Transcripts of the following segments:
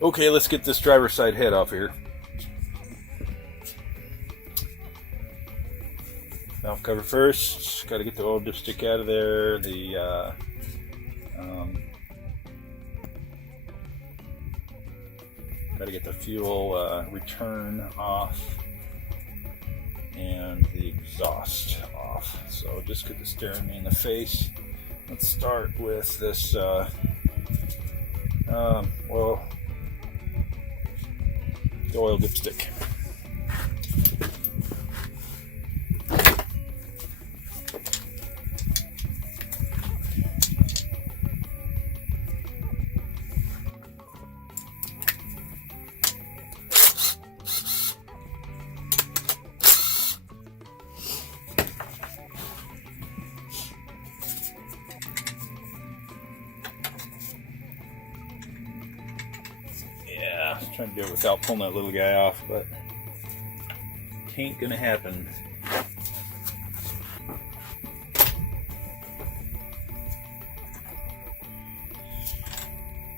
Okay, let's get this driver's side head off here. Valve cover first. Got to get the oil dipstick out of there. Got to get the fuel return off and the exhaust off. So just get this staring me in the face. Let's start with this. Well, the oil dipstick. Trying to do it without pulling that little guy off, but it ain't gonna happen.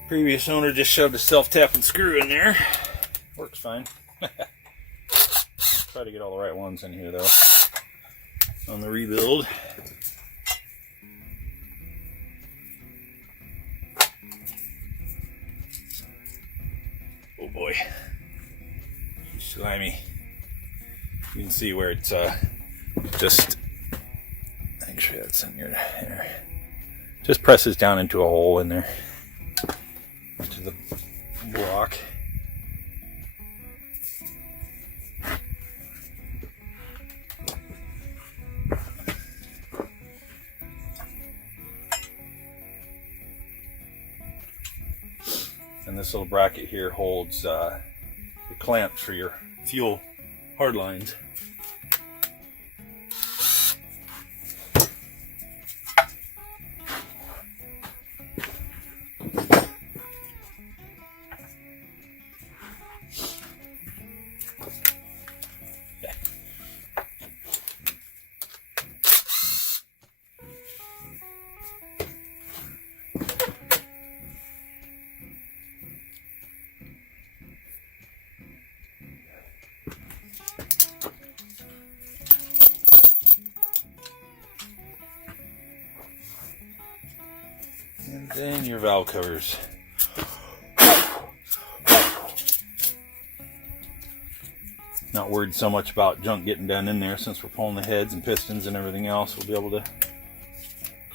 Previous owner just shoved a self-tapping screw in there. Works fine. Try to get all the right ones in here though on the rebuild. Oh boy, he's slimy. You can see where it's just, actually that's in here, just presses down into a hole in there, to the block. And this little bracket here holds the clamps for your fuel hard lines. And then your valve covers. Not worried so much about junk getting down in there since we're pulling the heads and pistons and everything else. We'll be able to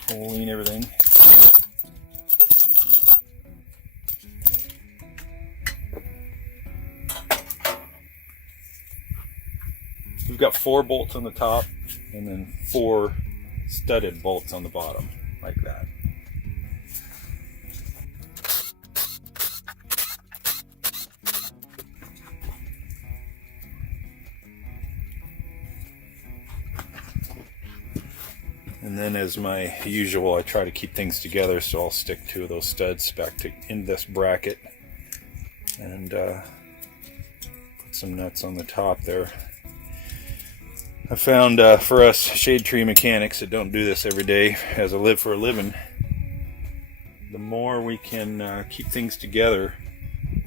clean everything. We've got 4 bolts on the top and then 4 studded bolts on the bottom, like that. And then, as my usual, I try to keep things together, so I'll stick 2 of those studs back in this bracket and put some nuts on the top there. I found for us shade tree mechanics that don't do this every day, as I live for a living, the more we can keep things together,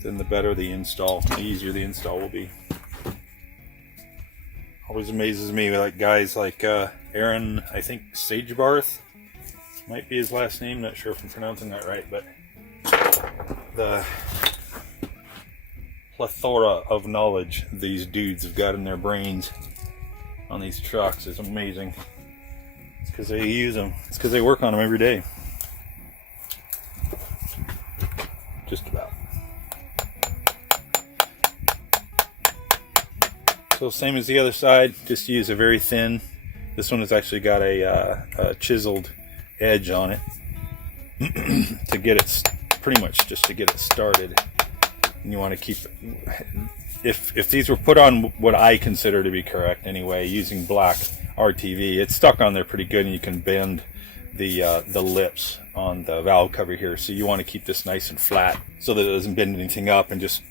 then the better the install, the easier the install will be. Always amazes me, like guys like Aaron, I think Sagebarth might be his last name, not sure if I'm pronouncing that right, but the plethora of knowledge these dudes have got in their brains on these trucks is amazing. It's because they use them, it's because they work on them every day. Just about. So same as the other side, just use a very thin. This one has actually got a chiseled edge on it to get it, pretty much just to get it started. And you want to keep, if these were put on what I consider to be correct anyway, using black RTV, it's stuck on there pretty good, and you can bend the lips on the valve cover here. So you want to keep this nice and flat so that it doesn't bend anything up, and just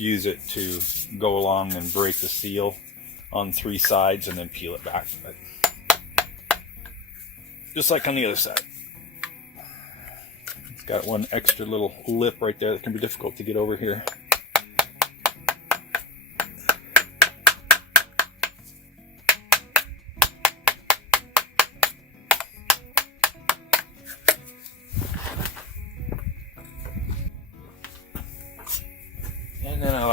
use it to go along and break the seal on 3 sides and then peel it back. But just like on the other side. It's got one extra little lip right there that can be difficult to get over here.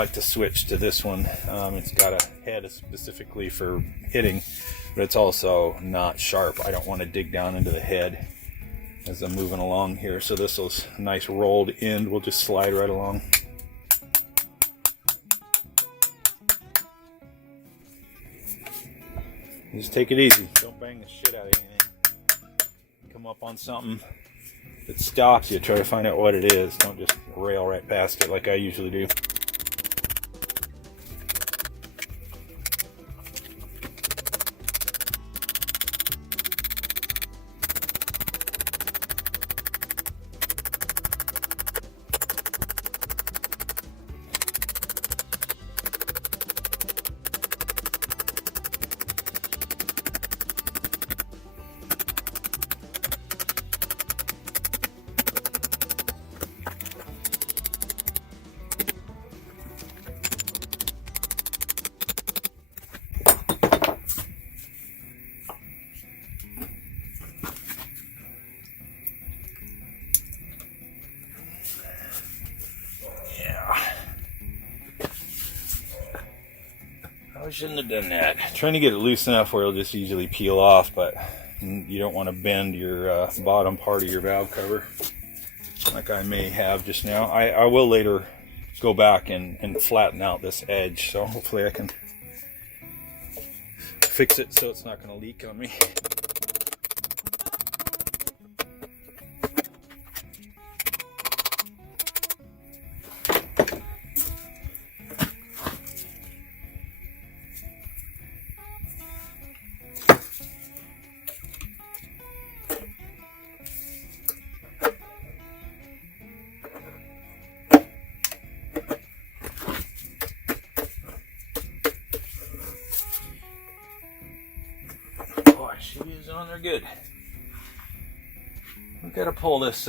like to switch to this one. It's got a head specifically for hitting, but it's also not sharp. I don't want to dig down into the head as I'm moving along here. So this is a nice rolled end. We'll just slide right along. Just take it easy. Don't bang the shit out of anything. Come up on something that stops you, try to find out what it is. Don't just rail right past it like I usually do. I shouldn't have done that. Trying to get it loose enough where it'll just easily peel off, but you don't want to bend your bottom part of your valve cover like I may have just now. I will later go back and flatten out this edge, so hopefully I can fix it so it's not going to leak on me. She is on there good. We've got to pull this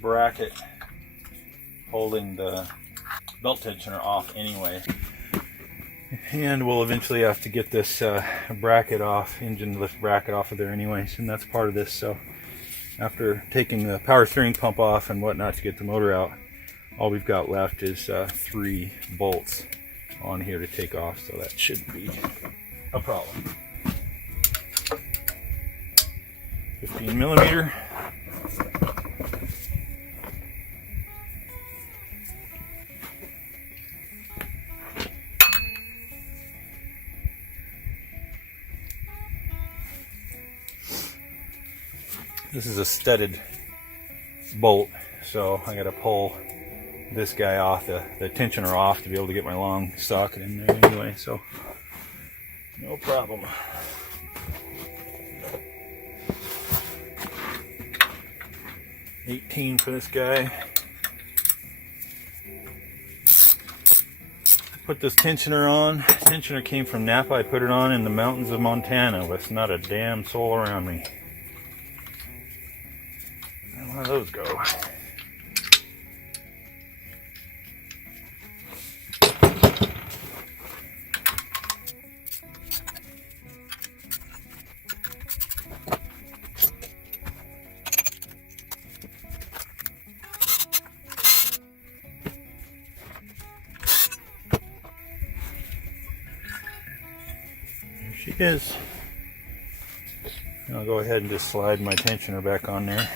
bracket holding the belt tensioner off anyway. And we'll eventually have to get this bracket off, engine lift bracket off of there anyways, and that's part of this. So after taking the power steering pump off and whatnot to get the motor out, all we've got left is 3 bolts on here to take off, so that shouldn't be a problem. 15 millimeter. This is a studded bolt, so I got to pull this guy off, the tensioner off, to be able to get my long socket in there anyway, so no problem. $18 for this guy. Put this tensioner on. Tensioner came from Napa. I put it on in the mountains of Montana with not a damn soul around me. Where do those go? She is. I'll go ahead and just slide my tensioner back on there.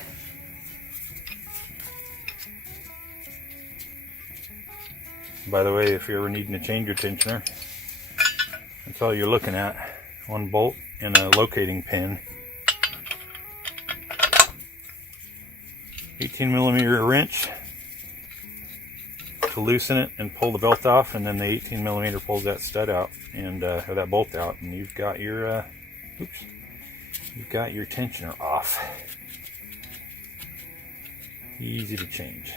By the way, if you're ever needing to change your tensioner, that's all you're looking at. 1 bolt and a locating pin. 18 millimeter wrench to loosen it and pull the belt off, and then the 18 millimeter pulls that stud out and or that bolt out, and you've got your you've got your tensioner off. Easy to change.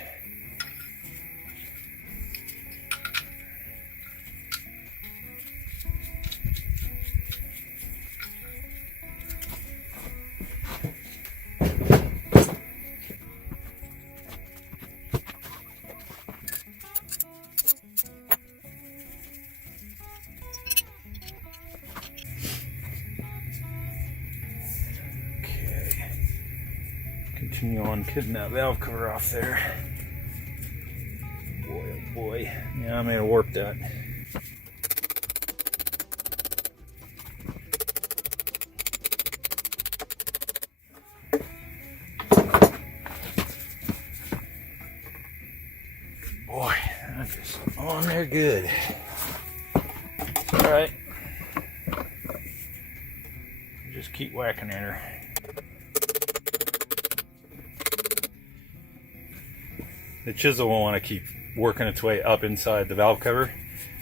Continue on getting that valve cover off there. Boy, oh boy. Yeah, I may have warped that. Boy, I'm just on there good. All right. Just keep whacking at her. The chisel will want to keep working its way up inside the valve cover.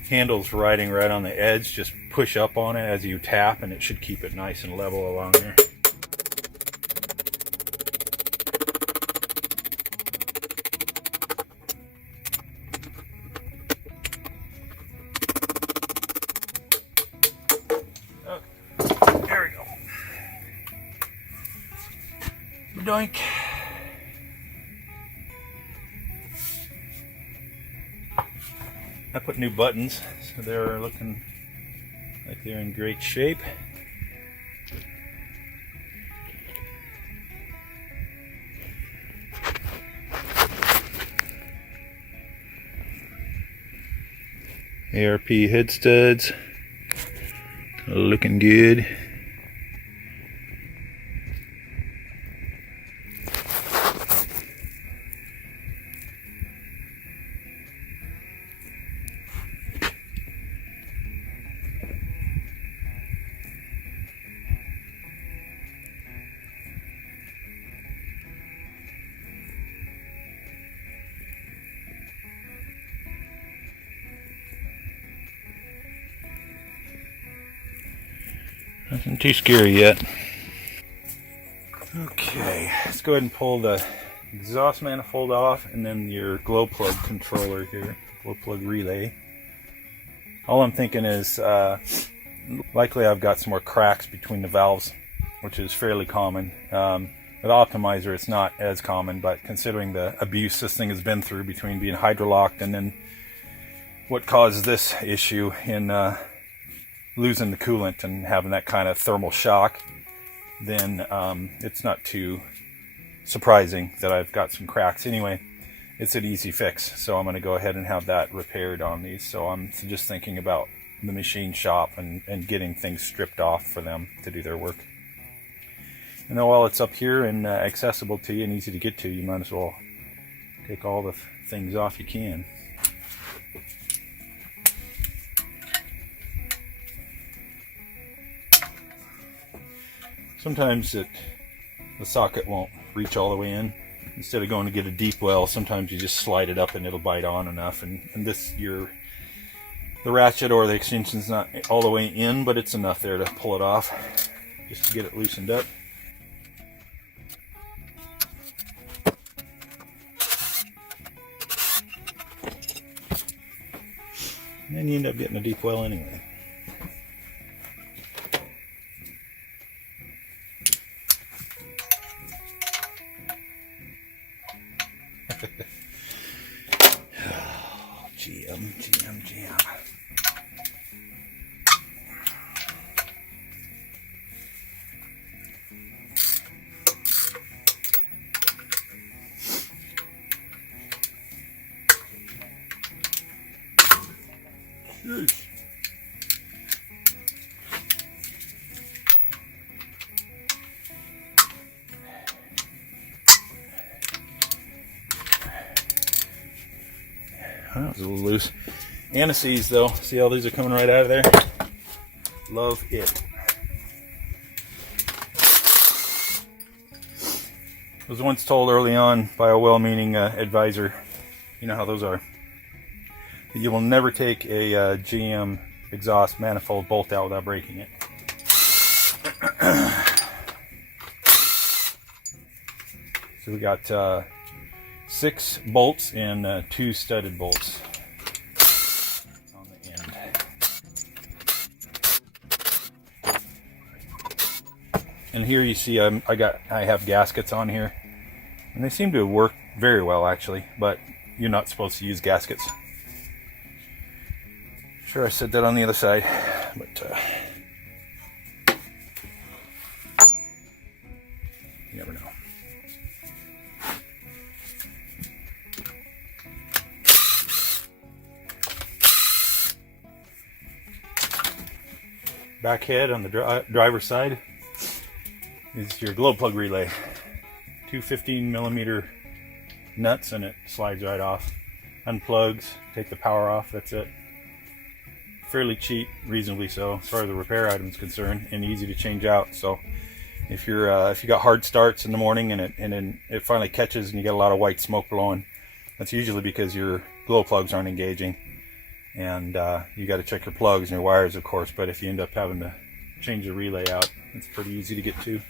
Handle's riding right on the edge. Just push up on it as you tap and it should keep it nice and level along there. Okay. There we go. Doink. I put new buttons, so they're looking like they're in great shape. ARP head studs, looking good. Nothing too scary yet. Okay, let's go ahead and pull the exhaust manifold off and then your glow plug controller here, glow plug relay. All I'm thinking is likely I've got some more cracks between the valves, which is fairly common. With Optimizer it's not as common, but considering the abuse this thing has been through between being hydrolocked and then what caused this issue in losing the coolant and having that kind of thermal shock, then it's not too surprising that I've got some cracks. Anyway, it's an easy fix, so I'm going to go ahead and have that repaired on these. So I'm just thinking about the machine shop and getting things stripped off for them to do their work. And then while it's up here and accessible to you and easy to get to, you might as well take all the things off you can. Sometimes the socket won't reach all the way in. Instead of going to get a deep well, sometimes you just slide it up and it'll bite on enough. And this, the ratchet or the extension's not all the way in, but it's enough there to pull it off, just to get it loosened up. And you end up getting a deep well anyway. GM. Sheesh. That was a little loose. Antices though, see how these are coming right out of there? Love it. I was once told early on by a well-meaning advisor, you know how those are, that you will never take a GM exhaust manifold bolt out without breaking it. So we got 6 bolts and 2 studded bolts on the end. And here you see I have gaskets on here, and they seem to work very well actually, but you're not supposed to use gaskets. Sure, I said that on the other side, but you never know. back head on the driver's side is your glow plug relay. Two 15mm nuts and it slides right off. Unplugs, take the power off, that's it. Fairly cheap, reasonably so, as far as the repair item is concerned, and easy to change out. So if you got hard starts in the morning and then it finally catches and you get a lot of white smoke blowing, that's usually because your glow plugs aren't engaging, and you got to check your plugs and your wires, of course. But if you end up having to change the relay out, it's pretty easy to get to.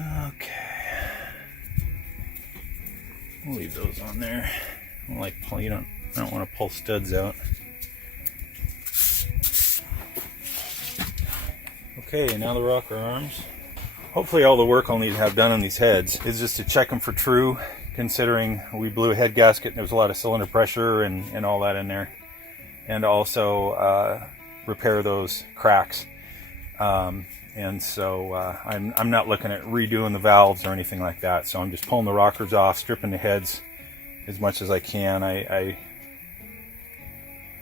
Okay, we'll leave those on there. I don't want to pull studs out. Okay, now the rocker arms. Hopefully all the work I'll need to have done on these heads is just to check them for true, considering we blew a head gasket and there was a lot of cylinder pressure and all that in there. And also repair those cracks. And so I'm not looking at redoing the valves or anything like that. So I'm just pulling the rockers off, stripping the heads as much as I can. I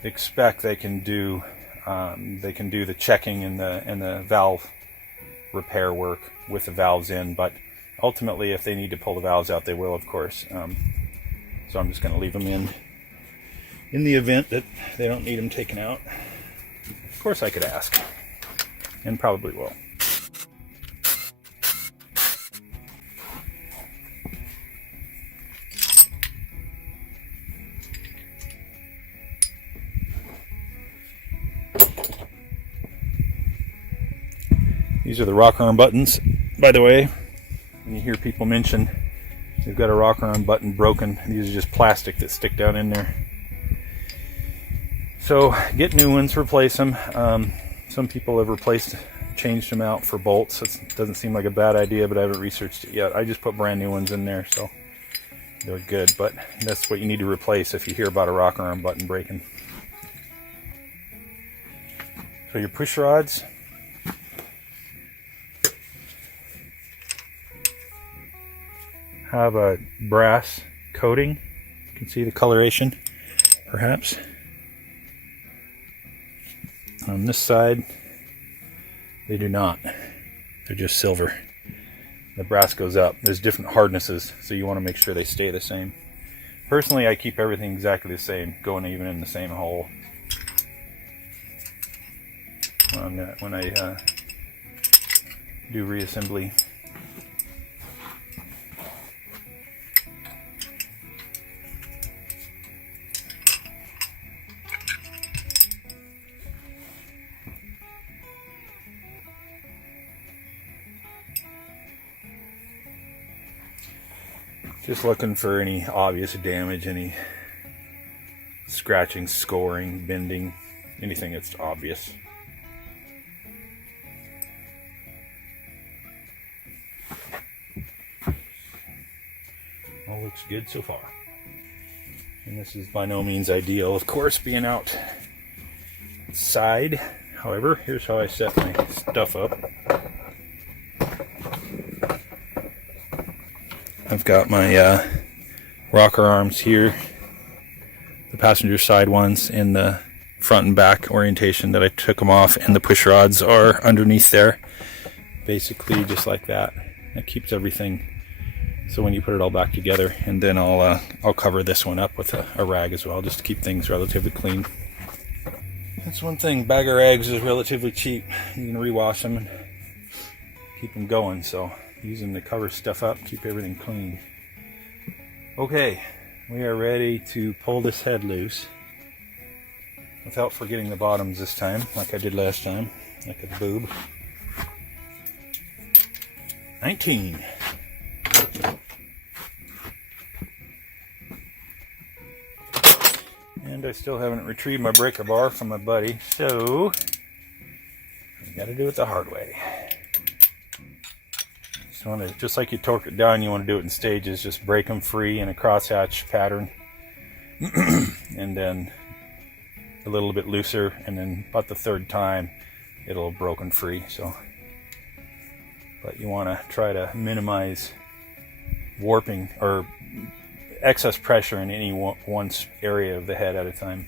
expect they can do the checking and the valve repair work with the valves in, but ultimately if they need to pull the valves out, they will, of course. So I'm just going to leave them in the event that they don't need them taken out. Of course I could ask, and probably will. These are the rocker arm buttons, by the way. When you hear people mention they've got a rocker arm button broken, these are just plastic that stick down in there. So get new ones, replace them. Some people have changed them out for bolts. It doesn't seem like a bad idea, but I haven't researched it yet. I just put brand new ones in there, so they're good. But that's what you need to replace if you hear about a rocker arm button breaking. So your push rods. Have a brass coating. You can see the coloration, perhaps. On this side, they do not. They're just silver. The brass goes up. There's different hardnesses, so you want to make sure they stay the same. Personally, I keep everything exactly the same, going even in the same hole. When I do reassembly. Just looking for any obvious damage, any scratching, scoring, bending, anything that's obvious. All looks good so far. And this is by no means ideal, of course, being outside. However, here's how I set my stuff up. I've got my rocker arms here, the passenger side ones in the front and back orientation that I took them off, and the push rods are underneath there, basically just like that. That keeps everything, so when you put it all back together, and then I'll cover this one up with a rag as well, just to keep things relatively clean. That's one thing, bag of rags is relatively cheap. You can rewash them and keep them going, so use them to cover stuff up, keep everything clean. Okay, we are ready to pull this head loose without forgetting the bottoms this time, like I did last time, like a boob. 19. And I still haven't retrieved my breaker bar from my buddy, so I gotta do it the hard way. Just like you torque it down, you want to do it in stages. Just break them free in a crosshatch pattern, and then a little bit looser, and then about the third time it'll have broken free. So, but you want to try to minimize warping or excess pressure in any one area of the head at a time.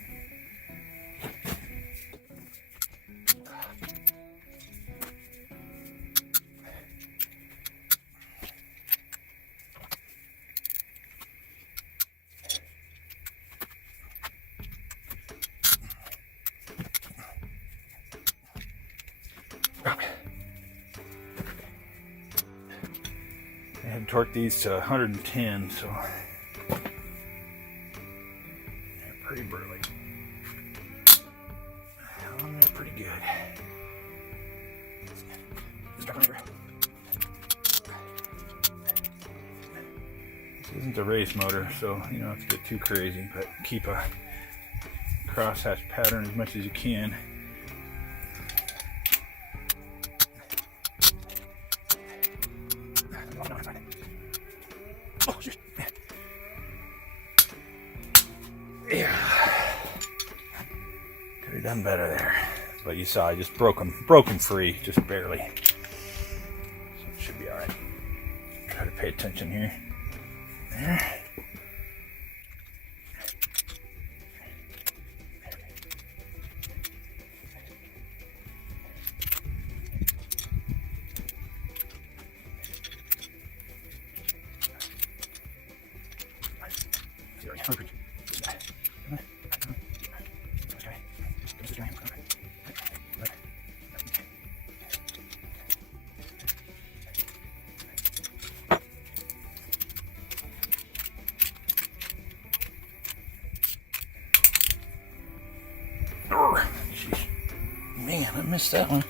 I had torqued these to 110, so they're pretty burly. They're pretty good. This isn't a race motor, so you don't have to get too crazy, but keep a crosshatch pattern as much as you can. Yeah, could have done better there, but you saw I just broke them free, just barely. So it should be all right. Try to pay attention here. There. Man, I missed that one.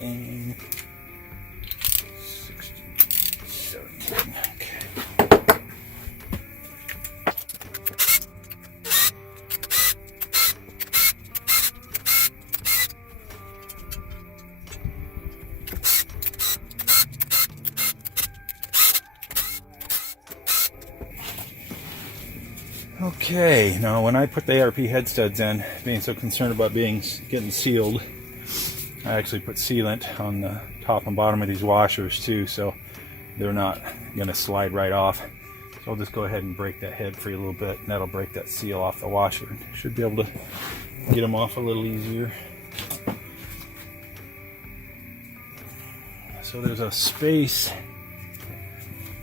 And 16, 17, okay. Okay, now when I put the ARP head studs in, being so concerned about getting sealed, I actually put sealant on the top and bottom of these washers too, so they're not going to slide right off. So I'll just go ahead and break that head free a little bit, and that'll break that seal off the washer. Should be able to get them off a little easier. So there's a space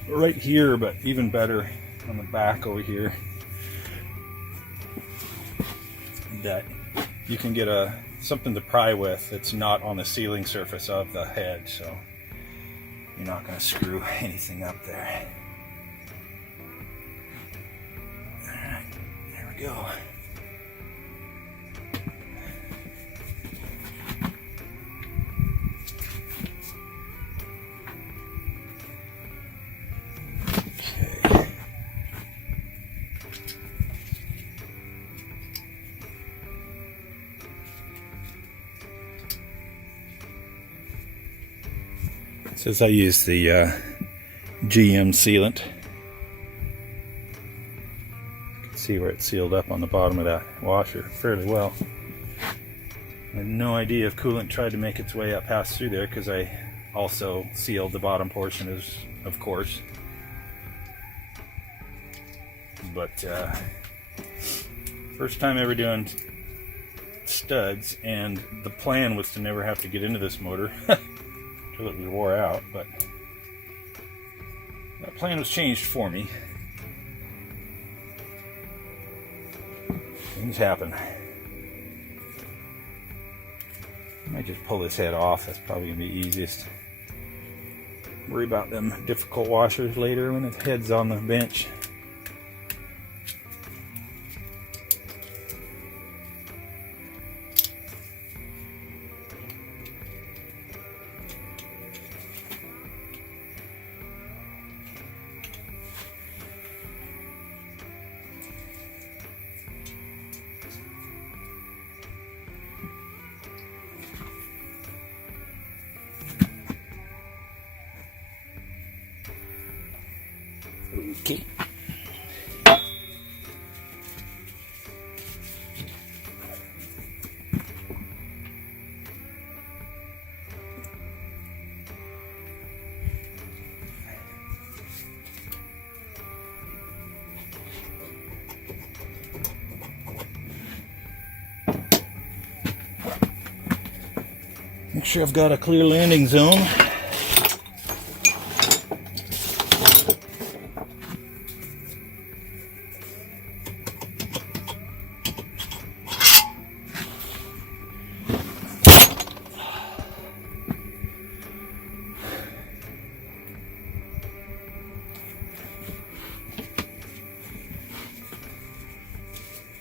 right here, but even better on the back over here, that you can get something to pry with that's not on the sealing surface of the head, so you're not going to screw anything up there. Alright, there we go. It says I use the GM sealant. You can see where it's sealed up on the bottom of that washer fairly well. I have no idea if coolant tried to make its way up past through there, because I also sealed the bottom portion, of course. But first time ever doing studs, and the plan was to never have to get into this motor until it was wore out, but that plan was changed for me. Things happen. I might just pull this head off. That's probably gonna be easiest. Worry about them difficult washers later when the head's on the bench. Okay. Make sure I've got a clear landing zone.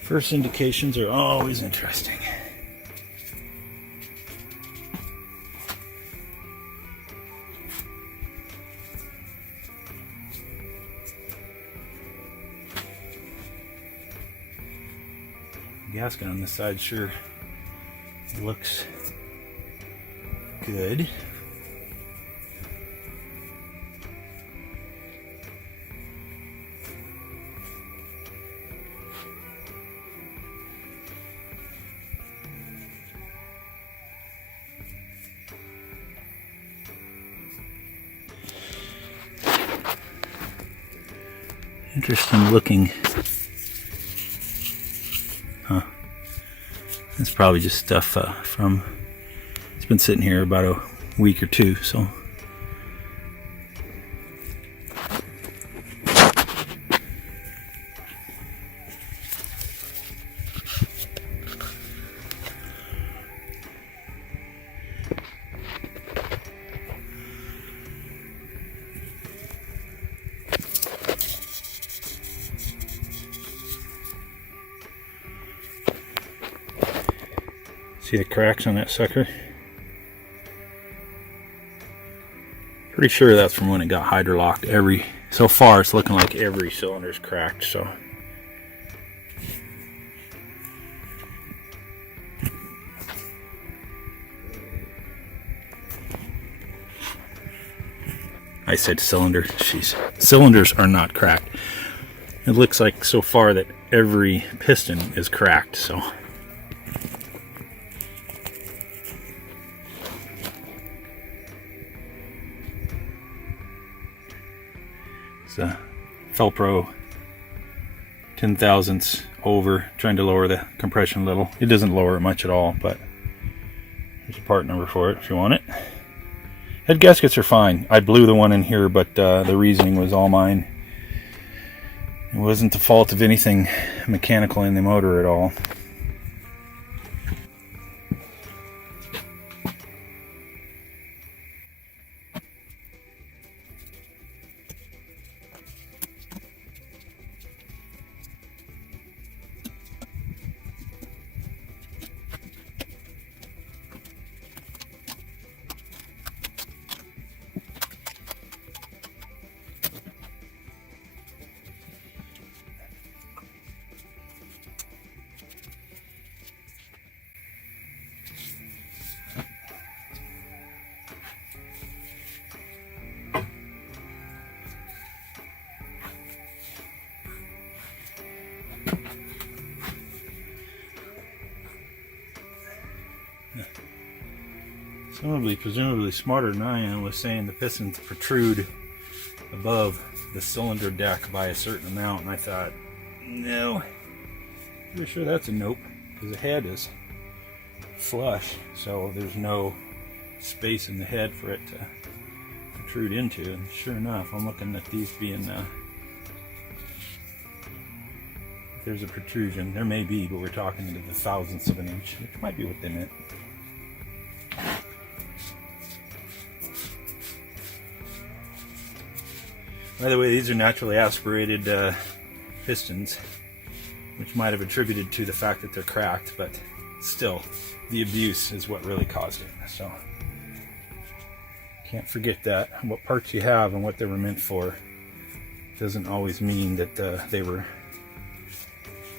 First indications are always interesting. Gasket on this side sure looks good. Interesting looking. Huh. That's probably just stuff from, it's been sitting here about a week or two, so. See the cracks on that sucker? Pretty sure that's from when it got hydrolocked. So far it's looking like every cylinder's cracked, so. I said cylinder, jeez. Cylinders are not cracked. It looks like so far that every piston is cracked, so. Felpro 10 thousandths over, trying to lower the compression a little. It doesn't lower it much at all, but there's a part number for it if you want it. Head gaskets are fine. I blew the one in here, but the reasoning was all mine. It wasn't the fault of anything mechanical in the motor at all. Somebody presumably smarter than I am was saying the pistons protrude above the cylinder deck by a certain amount, and I thought, no, pretty sure that's a nope, because the head is flush, so there's no space in the head for it to protrude into. And sure enough, I'm looking at these being there's a protrusion. There may be, but we're talking into the thousandths of an inch, which might be within it. By the way, these are naturally aspirated pistons, which might have attributed to the fact that they're cracked, but still, the abuse is what really caused it. So, can't forget that. What parts you have and what they were meant for doesn't always mean that they were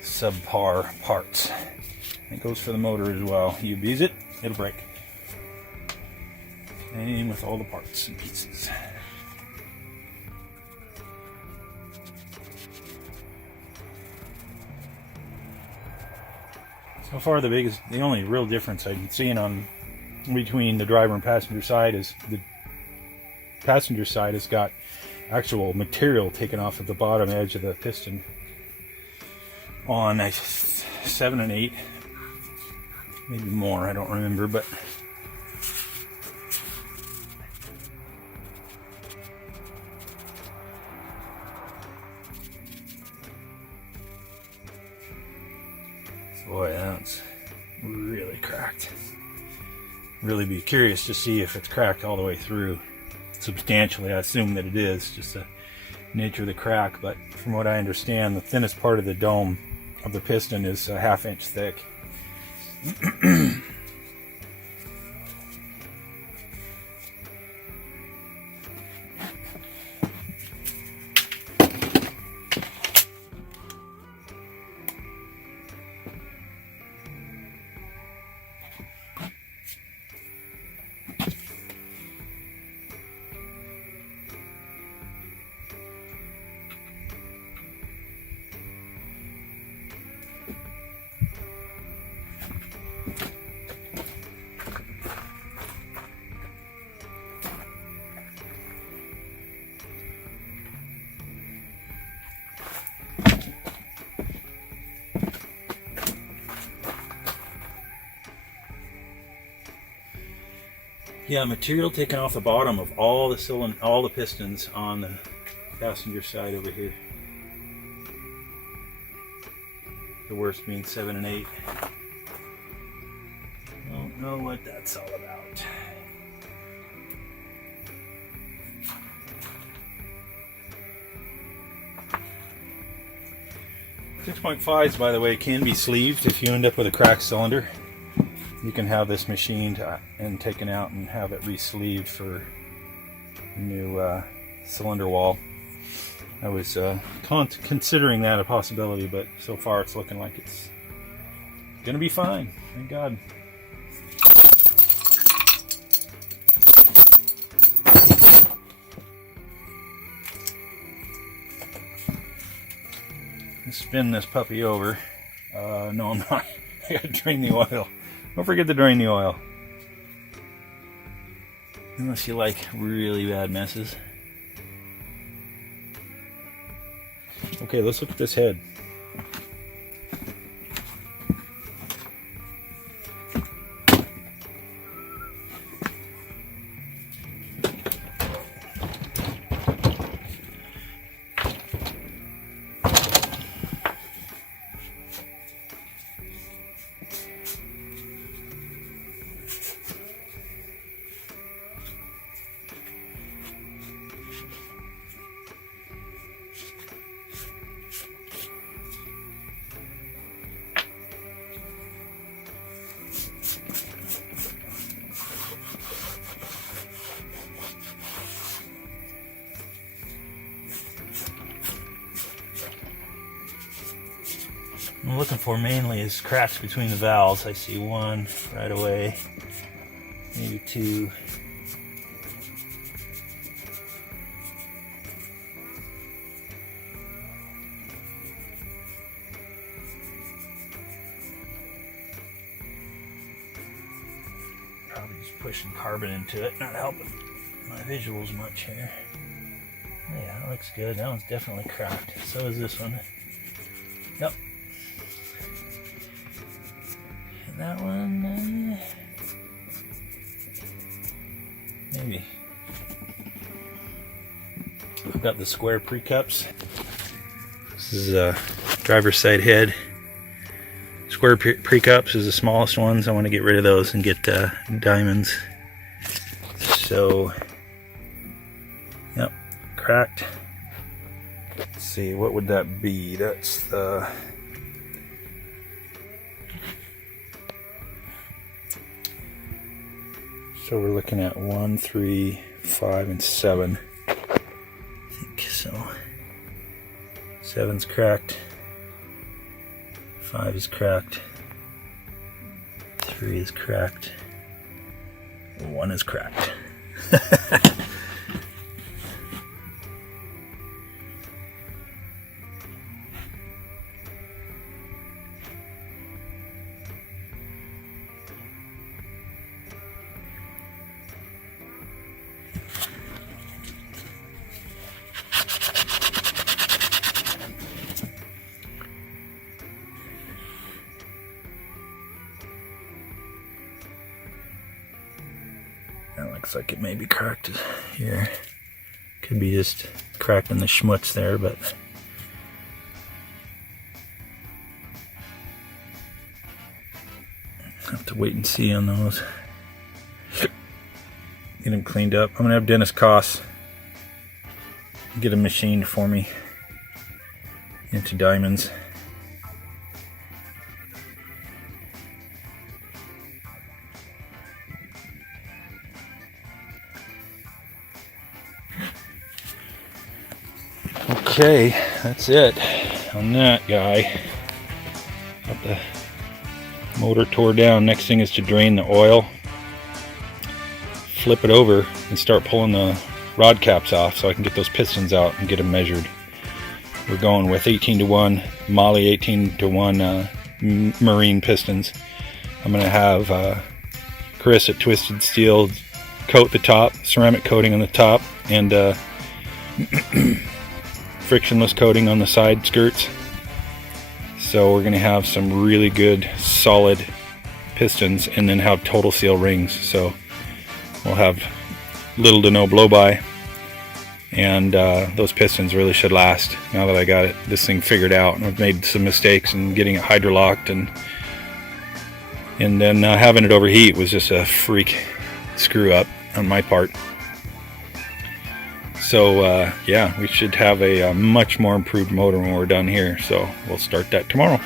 subpar parts. It goes for the motor as well. You abuse it, it'll break. Same with all the parts and pieces. So far, the only real difference I'm seeing on between the driver and passenger side is the passenger side has got actual material taken off of the bottom edge of the piston on 7 and 8, maybe more, I don't remember, but boy, that's really cracked. Really be curious to see if it's cracked all the way through substantially. I assume that it is, just the nature of the crack, but from what I understand, the thinnest part of the dome of the piston is a 1/2 inch thick. Yeah, material taken off the bottom of all the pistons on the passenger side over here. The worst being 7 and 8. Don't know what that's all about. 6.5s, by the way, can be sleeved if you end up with a cracked cylinder. You can have this machined and taken out and have it re-sleeved for a new cylinder wall. I was considering that a possibility, but so far it's looking like it's gonna be fine. Thank God. Let's spin this puppy over. No, I'm not. I gotta drain the oil. Don't forget to drain the oil. Unless you like really bad messes. Okay, let's look at this head. I'm looking for mainly is cracks between the valves. I see one right away, maybe two. Probably just pushing carbon into it, not helping my visuals much here. Oh yeah, that looks good. That one's definitely cracked. So is this one. Yep. That one, maybe. I've got the square pre-cups. This is a driver's side head. Square pre-cups is the smallest ones. I want to get rid of those and get diamonds. So, yep, cracked. Let's see, what would that be? That's the... So we're looking at 1, 3, 5, and 7. I think so. 7's cracked. 5 is cracked. 3 is cracked. 1 is cracked. Looks like it may be cracked here. Could be just cracked in the schmutz there, but have to wait and see on those. Get them cleaned up. I'm gonna have Dennis Koss get them machined for me into diamonds. Okay, that's it on that guy. Got the motor tore down. Next thing is to drain the oil, flip it over, and start pulling the rod caps off so I can get those pistons out and get them measured. We're going with 18-to-1 Molle 18-to-1 marine pistons. I'm going to have Chris at Twisted Steel coat the top, ceramic coating on the top, and frictionless coating on the side skirts. So we're going to have some really good solid pistons, and then have total seal rings. So we'll have little to no blow by, and those pistons really should last now that I got this thing figured out. And I've made some mistakes in getting it hydrolocked, and then having it overheat was just a freak screw up on my part. So yeah, we should have a much more improved motor when we're done here. So we'll start that tomorrow.